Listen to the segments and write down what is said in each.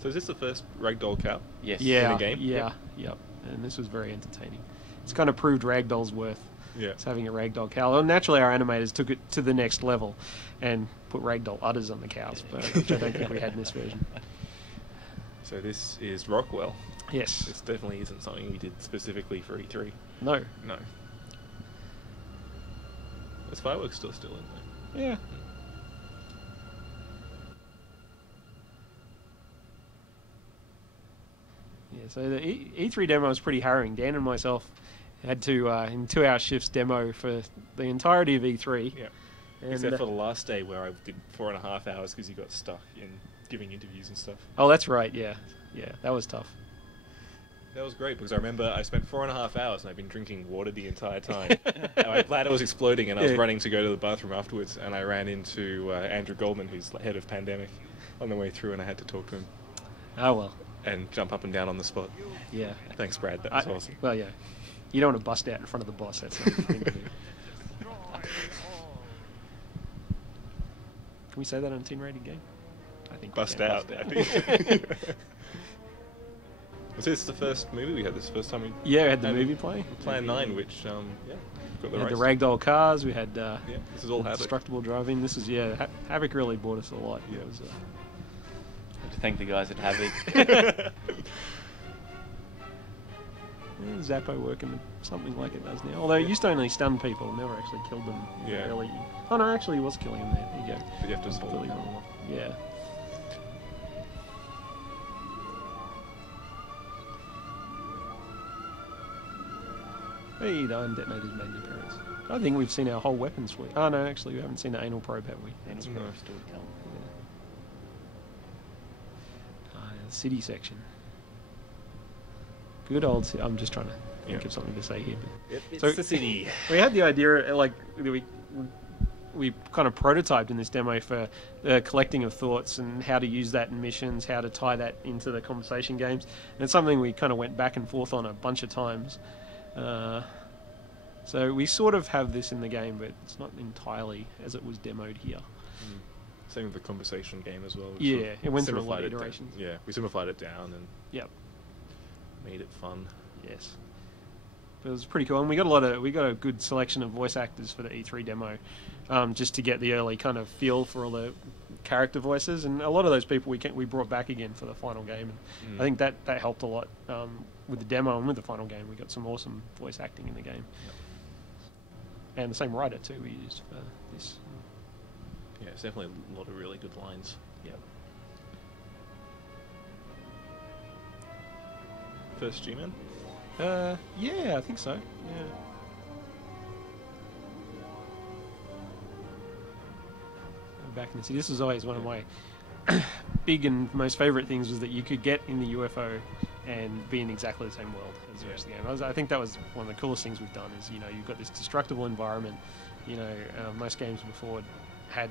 So is this the first Ragdoll cow? Yes. In a game? Yeah. Yep. And this was very entertaining. It's kind of proved Ragdoll's worth. Yeah. It's having a Ragdoll cow. Well, naturally, our animators took it to the next level and put Ragdoll udders on the cows, but which I don't think we had in this version. So this is Rockwell. Yes. This definitely isn't something we did specifically for E3. No. No. There's fireworks still in there. Yeah. Yeah, so the E3 demo was pretty harrowing. Dan and myself had to, in 2-hour shifts, demo for the entirety of E3. Yeah. And, Except for the last day where I did 4.5 hours because you got stuck in giving interviews and stuff. Oh, that's right, yeah. Yeah, that was tough. That was great because I remember I spent 4.5 hours and I've been drinking water the entire time. And my bladder was exploding and I was running to go to the bathroom afterwards, and I ran into Andrew Goldman, who's head of Pandemic, on the way through, and I had to talk to him Oh, well. and jump up and down on the spot. Yeah. Thanks, Brad. That was awesome. Well, yeah. You don't want to bust out in front of the boss. That's not a good thing to do. Can we say that on a teen rated game? I think we Bust can. out, I think. Was this the first movie we had? This first time we Yeah, we had the had movie play. Plan 9, which got We the had the rights. Ragdoll cars. We had This is all Havoc. destructible driving. This is Havoc really bought us a lot. Yeah. It was, Have to thank the guys at Havoc. Zappo working something like it does now. Although it used to only stun people, never actually killed them. Yeah. Early. Oh no, actually, he was killing them there. There you go. But you have to hold Completely it. wrong. Yeah. Hey, the iron detonators made an appearance. I think we've seen our whole weapons suite. Oh no, actually, we haven't seen the anal probe, have we? And No. still to come. The city section. Good old. I'm just trying to think Yeah. of something to say here. Yep, it's So- the city. We had the idea, like we kind of prototyped in this demo for the collecting of thoughts and how to use that in missions, how to tie that into the conversation games. And it's something we kind of went back and forth on a bunch of times. So we sort of have this in the game, but it's not entirely as it was demoed here. Same with the conversation game as well. Yeah, it went through a lot of simplified it down. iterations. Yeah, we simplified it down and Yep. made it fun. Yes. But it was pretty cool, and we got a good selection of voice actors for the E3 demo, just to get the early kind of feel for all the character voices, and a lot of those people we brought back again for the final game. And I think that helped a lot with the demo and with the final game. We got some awesome voice acting in the game, and the same writer too we used for this. Yeah, it's definitely a lot of really good lines. Yeah. First G-Man? Yeah, I think so. Yeah. Back in the city, this was always one of my big and most favourite things, was that you could get in the UFO and be in exactly the same world as the rest of the game. I think that was one of the coolest things we've done. Is you've got this destructible environment. Most games before had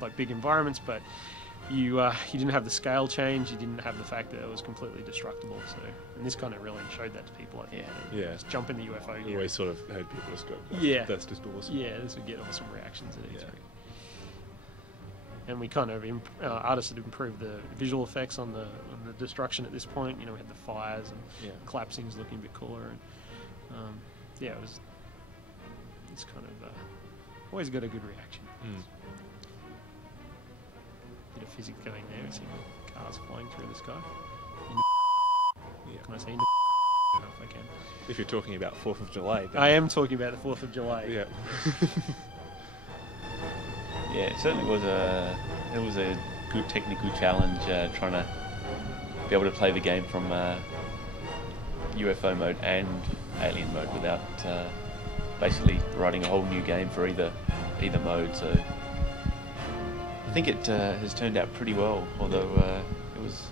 like big environments, but you didn't have the scale change. You didn't have the fact that it was completely destructible. So, and this kind of really showed that to people. I think. Yeah. Just jump in the UFO. I always sort of heard people just go, Yeah. that's just awesome. Yeah, this would get awesome reactions at E3. Yeah. And we kind of artists had improved the visual effects on the destruction at this point. We had the fires and collapsings looking a bit cooler, and it's kind of always got a good reaction. Bit of physics going there. See cars flying through the sky. Can I say if I can? If you're talking about 4th of July, then I am talking about the 4th of July. Yeah. Yeah, it certainly was a good technical challenge trying to be able to play the game from UFO mode and alien mode without basically writing a whole new game for either mode. So I think it has turned out pretty well, although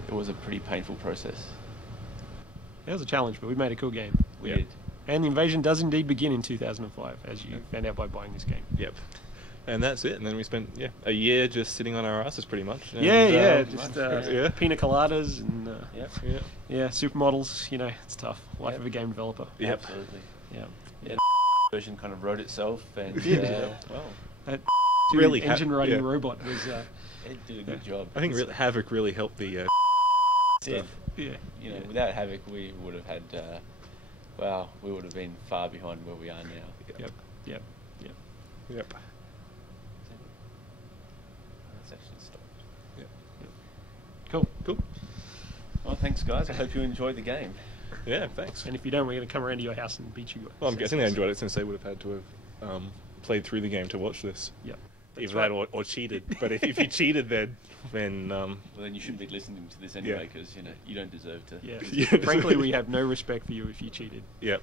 it was a pretty painful process. It was a challenge, but we made a cool game. We did. And the invasion does indeed begin in 2005, as you found out by buying this game. Yep. And that's it. And then we spent a year just sitting on our asses, pretty much. And, Just pina coladas and supermodels. It's tough. Life Yep. of a game developer. Yep. Absolutely. Yeah. Yeah, the version kind of wrote itself, and Well, That Really engine writing yeah. robot was. it did a good job. I think Havoc really helped the Said, Yeah. you know, without Havoc, we would have had, we would have been far behind where we are now. Yep. Yep. Yep. That's actually stopped. Yep. Cool. Well, thanks, guys. I hope you enjoyed the game. Yeah, thanks. And if you don't, we're going to come around to your house and beat you. Well, I'm guessing they enjoyed it since they would have had to have played through the game to watch this. Yep. Either that or cheated. But if you cheated, then well, then you shouldn't be listening to this anyway, because you don't deserve to. Yeah. Yeah. Frankly, we have no respect for you if you cheated. Yep.